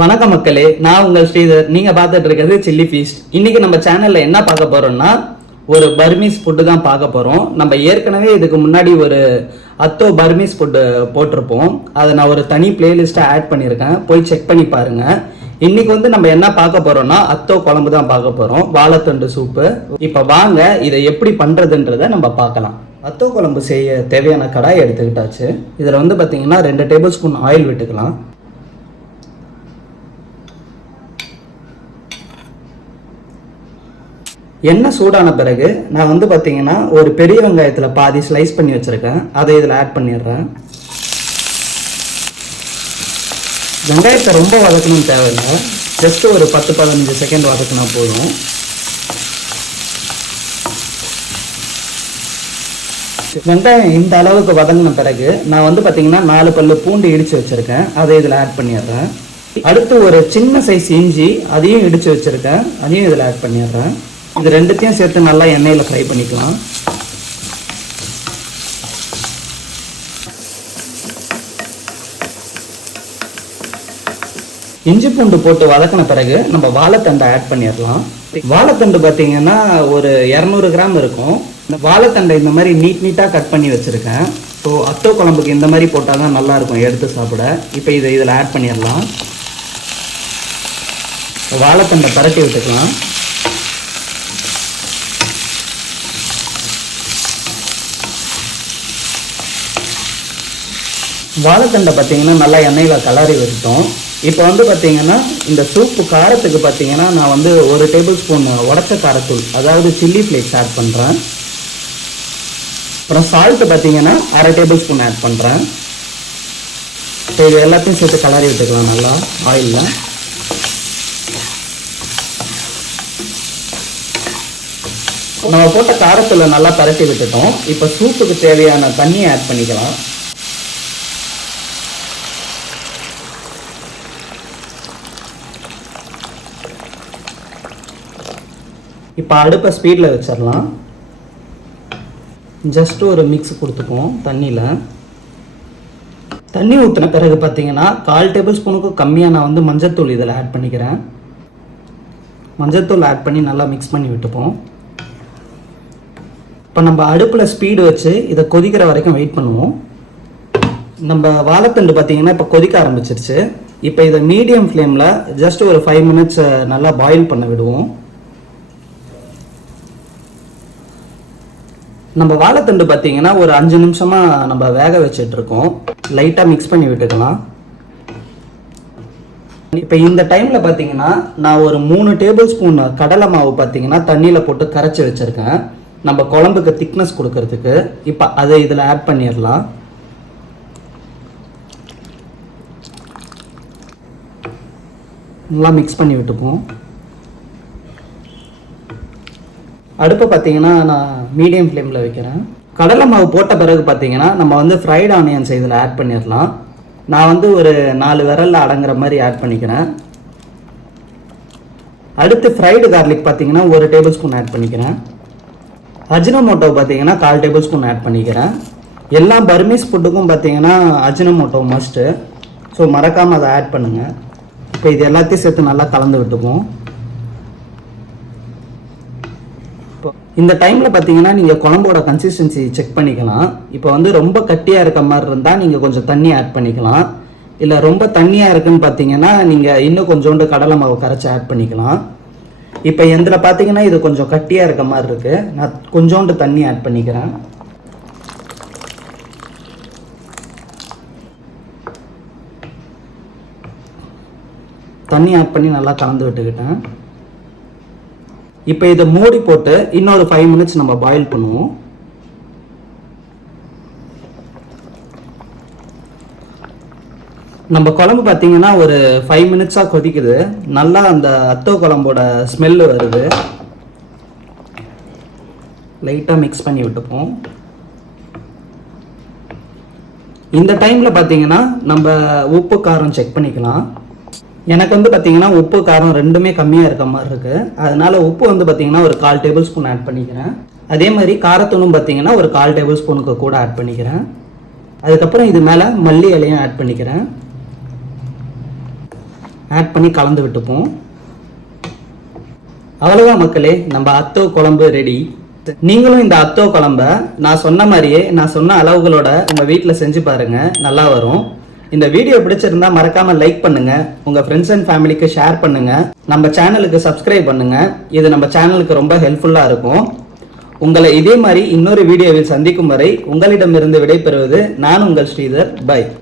வணக்கம் மக்களே, நான் உங்கள் ஸ்ரீதர். நீங்க பார்த்துட்டு இருக்கிறது சில்லி ஃபீஸ்ட். இன்னைக்கு நம்ம சேனல்ல என்ன பார்க்க போறோம்னா ஒரு பர்மீஸ் ஃபுட்டு தான் பார்க்க போறோம். நம்ம ஏற்கனவே இதுக்கு முன்னாடி ஒரு அத்தோ பர்மீஸ் ஃபுட்டு போட்டிருப்போம். அதை நான் ஒரு தனி பிளேலிஸ்ட்டை ஆட் பண்ணியிருக்கேன், போய் செக் பண்ணி பாருங்க. இன்னைக்கு வந்து நம்ம என்ன பார்க்க போறோம்னா அத்தோ குழம்பு தான் பார்க்க போறோம், வாழைத்தண்டு சூப்பு. இப்ப வாங்க இதை எப்படி பண்றதுன்றதை நம்ம பார்க்கலாம். அத்தோ குழம்பு செய்ய தேவையான கடாய் எடுத்துக்கிட்டாச்சு. இதுல வந்து பாத்தீங்கன்னா 2 டேபிள் ஸ்பூன் ஆயில் விட்டுக்கலாம். எண்ணெய் சூடான பிறகு நான் வந்து பார்த்தீங்கன்னா ஒரு பெரிய வெங்காயத்தில் பாதி ஸ்லைஸ் பண்ணி வச்சுருக்கேன், அதை இதில் ஆட் பண்ணிடுறேன். வெங்காயத்தை ரொம்ப வதக்கணும்னு தேவையில்லை, ஜஸ்ட் ஒரு 10-15 செகண்ட் வதக்கினா போதும். வெங்காயம் இந்த அளவுக்கு வதங்கின பிறகு நான் வந்து பார்த்தீங்கன்னா 4 பல்லு பூண்டு இடித்து வச்சுருக்கேன், அதை இதில் ஆட் பண்ணிடுறேன். அடுத்து ஒரு சின்ன சைஸ் இஞ்சி, அதையும் இடித்து வச்சுருக்கேன், அதையும் இதில் ஆட் பண்ணிடுறேன். இது ரெண்டுத்தையும் சேர்த்து நல்லா எண்ணெயில் ஃப்ரை பண்ணிக்கலாம். இஞ்சி பூண்டு போட்டு வதக்கின பிறகு நம்ம வாழைத்தண்டை ஆட் பண்ணிடலாம். வாழைத்தண்டு பார்த்தீங்கன்னா ஒரு 200 கிராம் இருக்கும். வாழைத்தண்டை இந்த மாதிரி நீட்டாக கட் பண்ணி வச்சுருக்கேன். ஸோ அத்தோ குழம்புக்கு இந்த மாதிரி போட்டால் தான் நல்லாயிருக்கும் எடுத்து சாப்பிட. இப்போ இதில் ஆட் பண்ணிடலாம். வாழைத்தண்டை பரட்டி விட்டுக்கலாம். வாழைத்தண்டை பார்த்தீங்கன்னா நல்லா எண்ணெயில் கலரி வச்சுட்டோம். இப்போ வந்து பார்த்தீங்கன்னா இந்த சூப்பு காரத்துக்கு பார்த்தீங்கன்னா நான் வந்து 1 டேபிள் ஸ்பூன் உடச்ச காரத்தூள், அதாவது சில்லி ஃப்ளேக்ஸ் ஆட் பண்ணுறேன். அப்புறம் சால்ட்டு பார்த்தீங்கன்னா 1/2 டேபிள் ஸ்பூன் ஆட் பண்ணுறேன். இப்போ இது எல்லாத்தையும் சேர்த்து கலரி விட்டுக்கலாம் நல்லா ஆயிலில். நம்ம போட்ட காரத்தூளை நல்லா பரட்டி விட்டுட்டோம். இப்போ சூப்புக்கு தேவையான தண்ணியை ஆட் பண்ணிக்கலாம். இப்போ அடுப்பை ஸ்பீடில் வச்சிடலாம். ஜஸ்ட் ஒரு மிக்ஸ் கொடுத்துப்போம் தண்ணியில். தண்ணி ஊற்றின பிறகு பார்த்தீங்கன்னா 1/4 டேபிள் ஸ்பூனுக்கும் கம்மியாக நான் வந்து மஞ்சத்தூள் இதில் ஆட் பண்ணிக்கிறேன். மஞ்சத்தூள் ஆட் பண்ணி நல்லா மிக்ஸ் பண்ணி விட்டுப்போம். இப்போ நம்ம அடுப்பில் ஸ்பீடு வச்சு இதை கொதிக்கிற வரைக்கும் வெயிட் பண்ணுவோம். நம்ம வாழைத்தண்டு பார்த்தீங்கன்னா இப்போ கொதிக்க ஆரம்பிச்சிருச்சு. இப்போ இதை மீடியம் ஃப்ளேமில் ஜஸ்ட் ஒரு 5 மினிட்ஸ் நல்லா பாயில் பண்ண விடுவோம். நம்ம வாழைத்தண்டு பார்த்தீங்கன்னா ஒரு 5 நிமிஷமாக நம்ம வேக வச்சுட்டு இருக்கோம். லைட்டாக மிக்ஸ் பண்ணி விட்டுக்கலாம். இப்போ இந்த டைமில் பார்த்தீங்கன்னா நான் ஒரு 3 டேபிள் ஸ்பூன் கடலை மாவு பார்த்தீங்கன்னா தண்ணியில் போட்டு கரைச்சி வச்சுருக்கேன், நம்ம குழம்புக்கு திக்னஸ் கொடுக்கறதுக்கு. இப்போ அதை இதில் ஆட் பண்ணிடலாம். நல்லா மிக்ஸ் பண்ணி விட்டுப்போம். அடுப்பு பார்த்தீங்கன்னா நான் மீடியம் ஃப்ளேமில் வைக்கிறேன். கடலை மாவு போட்ட பிறகு பார்த்தீங்கன்னா நம்ம வந்து ஃப்ரைட் ஆனியன்ஸ் இதில் ஆட் பண்ணிடலாம். நான் வந்து ஒரு 4 விரலில் அடங்குற மாதிரி ஆட் பண்ணிக்கிறேன். அடுத்து ஃப்ரைடு கார்லிக் பார்த்தீங்கன்னா 1 டேபிள் ஸ்பூன் ஆட் பண்ணிக்கிறேன். அஜினோமோட்டோ பார்த்தீங்கன்னா 1/4 டேபிள் ஸ்பூன் ஆட் பண்ணிக்கிறேன். எல்லா பர்மீஸ் ஃபுட்டுக்கும் பார்த்தீங்கன்னா அஜினோமோட்டோ மஸ்ட்டு, ஸோ மறக்காமல் அதை ஆட் பண்ணுங்கள். இப்போ இது எல்லாத்தையும் சேர்த்து நல்லா கலந்து விட்டுப்போம். இந்த டைமில் பார்த்தீங்கன்னா நீங்கள் குழம்போட கன்சிஸ்டன்சி செக் பண்ணிக்கலாம். இப்போ வந்து ரொம்ப கட்டியாக இருக்க மாதிரி இருந்தால் நீங்கள் கொஞ்சம் தண்ணி ஆட் பண்ணிக்கலாம். இல்லை ரொம்ப தண்ணியாக இருக்குன்னு பார்த்தீங்கன்னா நீங்கள் இன்னும் கொஞ்சோண்டு கடலை மாவு கரைச்சி ஆட் பண்ணிக்கலாம். இப்போ எந்தில் பார்த்தீங்கன்னா இது கொஞ்சம் கட்டியாக இருக்க மாதிரி இருக்குது, நான் கொஞ்சோண்டு தண்ணி ஆட் பண்ணிக்கிறேன். தண்ணி ஆட் பண்ணி நல்லா கலந்து விட்டுக்கிட்டேன். இப்போ இதை மூடி போட்டு இன்னொரு 5 மினிட்ஸ் நம்ம பாயில் பண்ணுவோம். நம்ம குழம்பு பார்த்தீங்கன்னா ஒரு 5 மினிட்ஸாக கொதிக்குது. நல்லா அந்த அத்தோ குழம்போட ஸ்மெல்லு வருது. லைட்டாக மிக்ஸ் பண்ணி விட்டுப்போம். இந்த டைமில் பார்த்தீங்கன்னா நம்ம உப்பு காரம் செக் பண்ணிக்கலாம். எனக்கு வந்து பார்த்தீங்கன்னா உப்பு காரம் ரெண்டுமே கம்மியாக இருக்க மாதிரி இருக்குது, அதனால உப்பு வந்து பார்த்தீங்கன்னா ஒரு 1/4 டேபிள் ஸ்பூன் ஆட் பண்ணிக்கிறேன். அதே மாதிரி காரத்தூளும் பார்த்தீங்கன்னா ஒரு 1/4 டேபிள் ஸ்பூனுக்கு கூட ஆட் பண்ணிக்கிறேன். அதுக்கப்புறம் இது மேலே மல்லி இலையும் ஆட் பண்ணிக்கிறேன். ஆட் பண்ணி கலந்து விட்டுப்போம். அவ்வளவுதான் மக்களே, நம்ம அத்தோ குழம்பு ரெடி. நீங்களும் இந்த அத்தோ குழம்ப நான் சொன்ன மாதிரியே நான் சொன்ன அளவுகளோட உங்க வீட்டில் செஞ்சு பாருங்க, நல்லா வரும். இந்த வீடியோ பிடிச்சிருந்தா மறக்காம லைக் பண்ணுங்க, உங்க ஃப்ரெண்ட்ஸ் அண்ட் ஃபேமிலிக்கு ஷேர் பண்ணுங்க, நம்ம சேனலுக்கு சப்ஸ்கிரைப் பண்ணுங்க. இது நம்ம சேனலுக்கு ரொம்ப ஹெல்ப்ஃபுல்லா இருக்கும். உங்களை இதே மாதிரி இன்னொரு வீடியோவில் சந்திக்கும் வரை உங்களிடமிருந்து விடைபெறுவது நான் உங்கள் ஸ்ரீதர். பை.